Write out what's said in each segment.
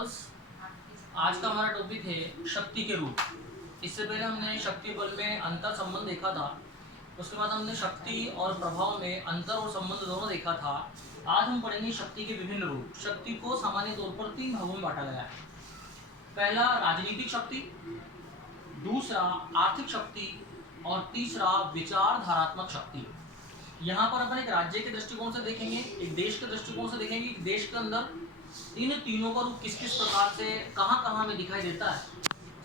Girls, आज का हमारा टॉपिक है शक्ति के रूप। इससे पहले हमने शक्ति बल में अंतर संबंध देखा था। उसके बाद हमने शक्ति और प्रभाव में अंतर और संबंध दोनों देखा था। आज हम पढ़ेंगे शक्ति के विभिन्न रूप। शक्ति को सामान्य तौर पर 3 भागों में बांटा गया है। पहला राजनीतिक शक्ति, दूसरा आर्थिक शक्ति और तीसरा विचारधारात्मक शक्ति। यहाँ पर अपन एक राज्य के दृष्टिकोण से देखेंगे, एक देश के दृष्टिकोण से देखेंगे कि देश के अंदर इन तीनों का रूप किस किस प्रकार से कहाँ में दिखाई देता है।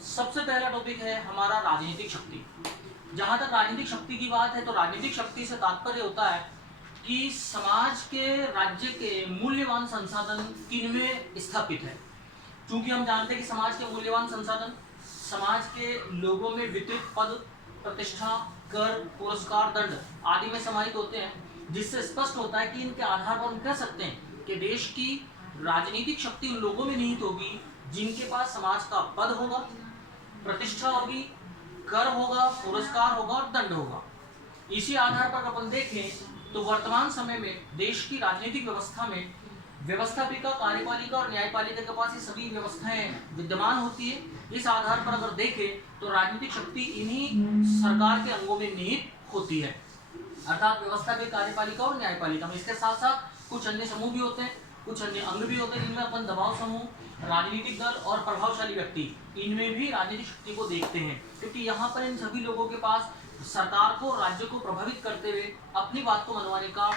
सबसे पहला टॉपिक है हमारा राजनीतिक शक्ति। जहाँ तक राजनीतिक शक्ति की बात है तो राजनीतिक शक्ति से तात्पर्य होता है कि समाज के, राज्य के मूल्यवान संसाधन किनमें स्थापित है। क्योंकि हम जानते हैं कि समाज के मूल्यवान संसाधन समाज के लोगों में वितरित पद, प्रतिष्ठा, कर, पुरस्कार, दंड आदि में समाहित होते हैं, जिससे स्पष्ट होता है कि इनके आधार पर हम कह सकते हैं कि देश की राजनीतिक शक्ति उन लोगों में निहित होगी जिनके पास समाज का पद होगा, प्रतिष्ठा होगी, कर होगा, पुरस्कार होगा और दंड होगा। इसी आधार पर अपन देखें तो वर्तमान समय में देश की राजनीतिक व्यवस्था में व्यवस्थापिका, कार्यपालिका और न्यायपालिका के पास ये सभी व्यवस्थाएं विद्यमान होती है। इस आधार पर अगर देखें तो राजनीतिक शक्ति इन्हीं सरकार के अंगों में निहित होती है, अर्थात व्यवस्थापिका, कार्यपालिका और न्यायपालिका में। इसके साथ साथ कुछ अन्य समूह भी होते हैं, कुछ अन्य अंग भी होते हैं, जिनमें अपन दबाव समूह, राजनीतिक दल और प्रभावशाली व्यक्ति, इनमें भी राजनीतिक शक्ति को देखते हैं। क्योंकि यहाँ पर इन सभी लोगों के पास सरकार को, राज्य को प्रभावित करते हुए अपनी बात को मनवाने का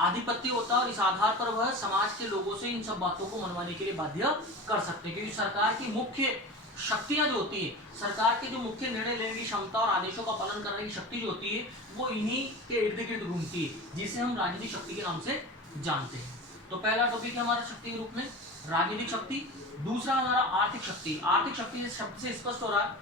आधिपत्य होता है और इस आधार पर वह समाज के लोगों से इन सब बातों को मनवाने के लिए बाध्य कर सकते हैं। क्योंकि सरकार की मुख्य शक्तियां जो होती है, सरकार के जो मुख्य निर्णय लेने की क्षमता और आदेशों का पालन करने की शक्ति जो होती है, वो इन्हीं के इर्द गिर्द घूमती है, जिसे हम राजनीतिक शक्ति के नाम से जानते हैं। तो पहला टॉपिक है हमारा शक्ति के रूप में राजनीतिक शक्ति। दूसरा हमारा आर्थिक शक्ति। आर्थिक शक्ति शब्द से स्पष्ट हो रहा है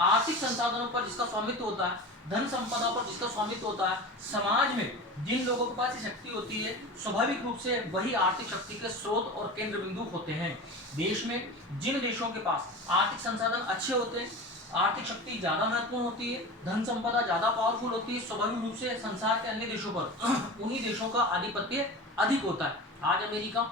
आर्थिक संसाधनों पर जिसका स्वामित्व होता है, धन संपदा पर जिसका स्वामित्व होता है। समाज में जिन लोगों के पास ये शक्ति होती है, स्वाभाविक रूप से वही आर्थिक शक्ति के स्रोत और केंद्र बिंदु होते हैं। देश में जिन देशों के पास आर्थिक संसाधन अच्छे होते हैं, आर्थिक शक्ति ज्यादा महत्वपूर्ण होती है, धन संपदा ज्यादा पावरफुल होती है, स्वाभाविक रूप से संसार के अन्य देशों पर उन्हीं देशों का आधिपत्य अधिक होता है। आज अमेरिका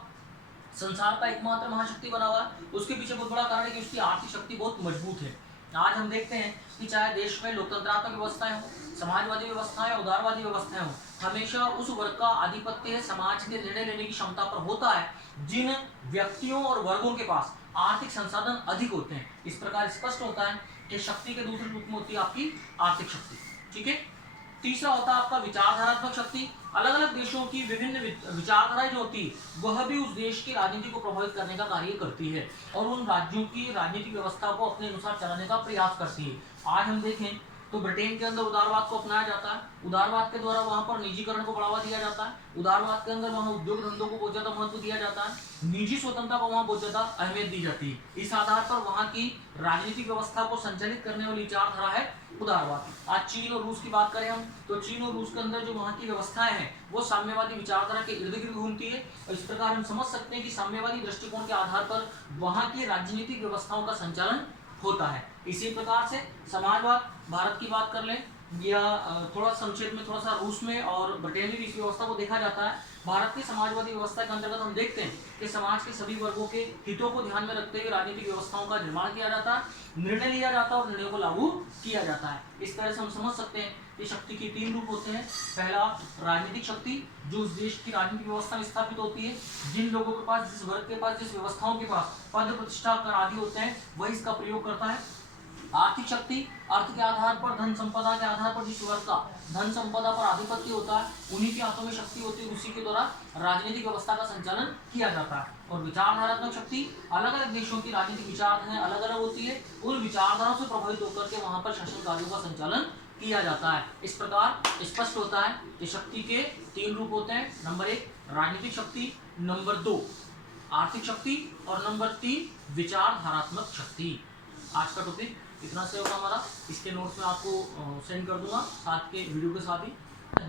संसार का एकमात्र महाशक्ति बना हुआ है। उसके पीछे बहुत बड़ा कारण है कि उसकी आर्थिक शक्ति बहुत मजबूत है। आज हम देखते हैं कि चाहे देश में लोकतंत्रात्मक व्यवस्थाएं हो, समाजवादी व्यवस्थाएं, उदारवादी व्यवस्थाएं हो, हमेशा उस वर्ग का आधिपत्य समाज के निर्णय लेने की क्षमता पर होता है जिन व्यक्तियों और वर्गों के पास आर्थिक संसाधन अधिक होते हैं। इस प्रकार स्पष्ट होता है कि शक्ति के दूसरे रूप में होती है आपकी आर्थिक शक्ति। ठीक है। तीसरा होता है आपका विचारधारात्मक शक्ति। अलग अलग देशों की विभिन्न विचारधाराएं जो होती है वह भी उस देश की राजनीति को प्रभावित करने का कार्य करती है और उन राज्यों की राजनीतिक व्यवस्था को अपने अनुसार चलाने का प्रयास करती है। आज हम देखें तो ब्रिटेन के अंदर उदारवाद को अपनाया जाता है। उदारवाद के द्वारा वहां पर निजीकरण को बढ़ावा दिया जाता है। उदारवाद के अंदर वहां उद्योग धंधों को बहुत ज्यादा महत्व दिया जाता है। निजी स्वतंत्रता को वहां बहुत ज्यादा अहमियत दी जाती है। इस आधार पर वहां की राजनीतिक व्यवस्था को संचालित करने वाली विचारधारा है उदारवाद। आज चीन और रूस की बात करें हम तो चीन और रूस के अंदर जो वहां की व्यवस्थाएं हैं वो साम्यवादी विचारधारा के इर्द गिर्द घूमती है और इस प्रकार हम समझ सकते हैं कि साम्यवादी दृष्टिकोण के आधार पर वहां की राजनीतिक व्यवस्थाओं का संचालन होता है। इसी प्रकार से समाजवाद, भारत की बात कर लें या थोड़ा संक्षेप में थोड़ा सा रूस में और ब्रिटेन में भी इस व्यवस्था को देखा जाता है। भारत की समाजवादी व्यवस्था के अंतर्गत हम देखते हैं कि समाज के सभी वर्गों के हितों को ध्यान में रखते हुए राजनीतिक व्यवस्थाओं का निर्माण किया जाता है, निर्णय लिया जाता है और निर्णयों को लागू किया जाता है। इस तरह से हम समझ सकते हैं कि शक्ति के 3 रूप होते हैं। पहला राजनीतिक शक्ति जो उस देश की राजनीतिक व्यवस्था में स्थापित होती है, जिन लोगों के पास, जिस वर्ग के पास, जिस व्यवस्थाओं के पास पद, प्रतिष्ठा, कर आदि होते हैं वही इसका प्रयोग करता है। आर्थिक शक्ति, अर्थ के आधार पर, धन संपदा के आधार पर जिस वर्ग का धन संपदा पर आधिपत्य होता है उन्हीं के हाथों में शक्ति होती है, उसी के द्वारा राजनीतिक व्यवस्था का संचालन किया जाता है। और विचारधारात्मक शक्ति, अलग अलग देशों की राजनीतिक विचारधाराएं अलग अलग होती है, उन विचारधाराओं से प्रभावित होकर के वहां पर शासन कार्यों का संचालन किया जाता है। इस प्रकार स्पष्ट होता है कि शक्ति के 3 रूप होते हैं। नंबर 1 राजनीतिक शक्ति, नंबर 2 आर्थिक शक्ति और नंबर 3 विचारधारात्मक शक्ति। आज का टॉपिक इतना से होगा हमारा। इसके नोट्स में आपको सेंड कर दूंगा साथ के वीडियो के साथ ही।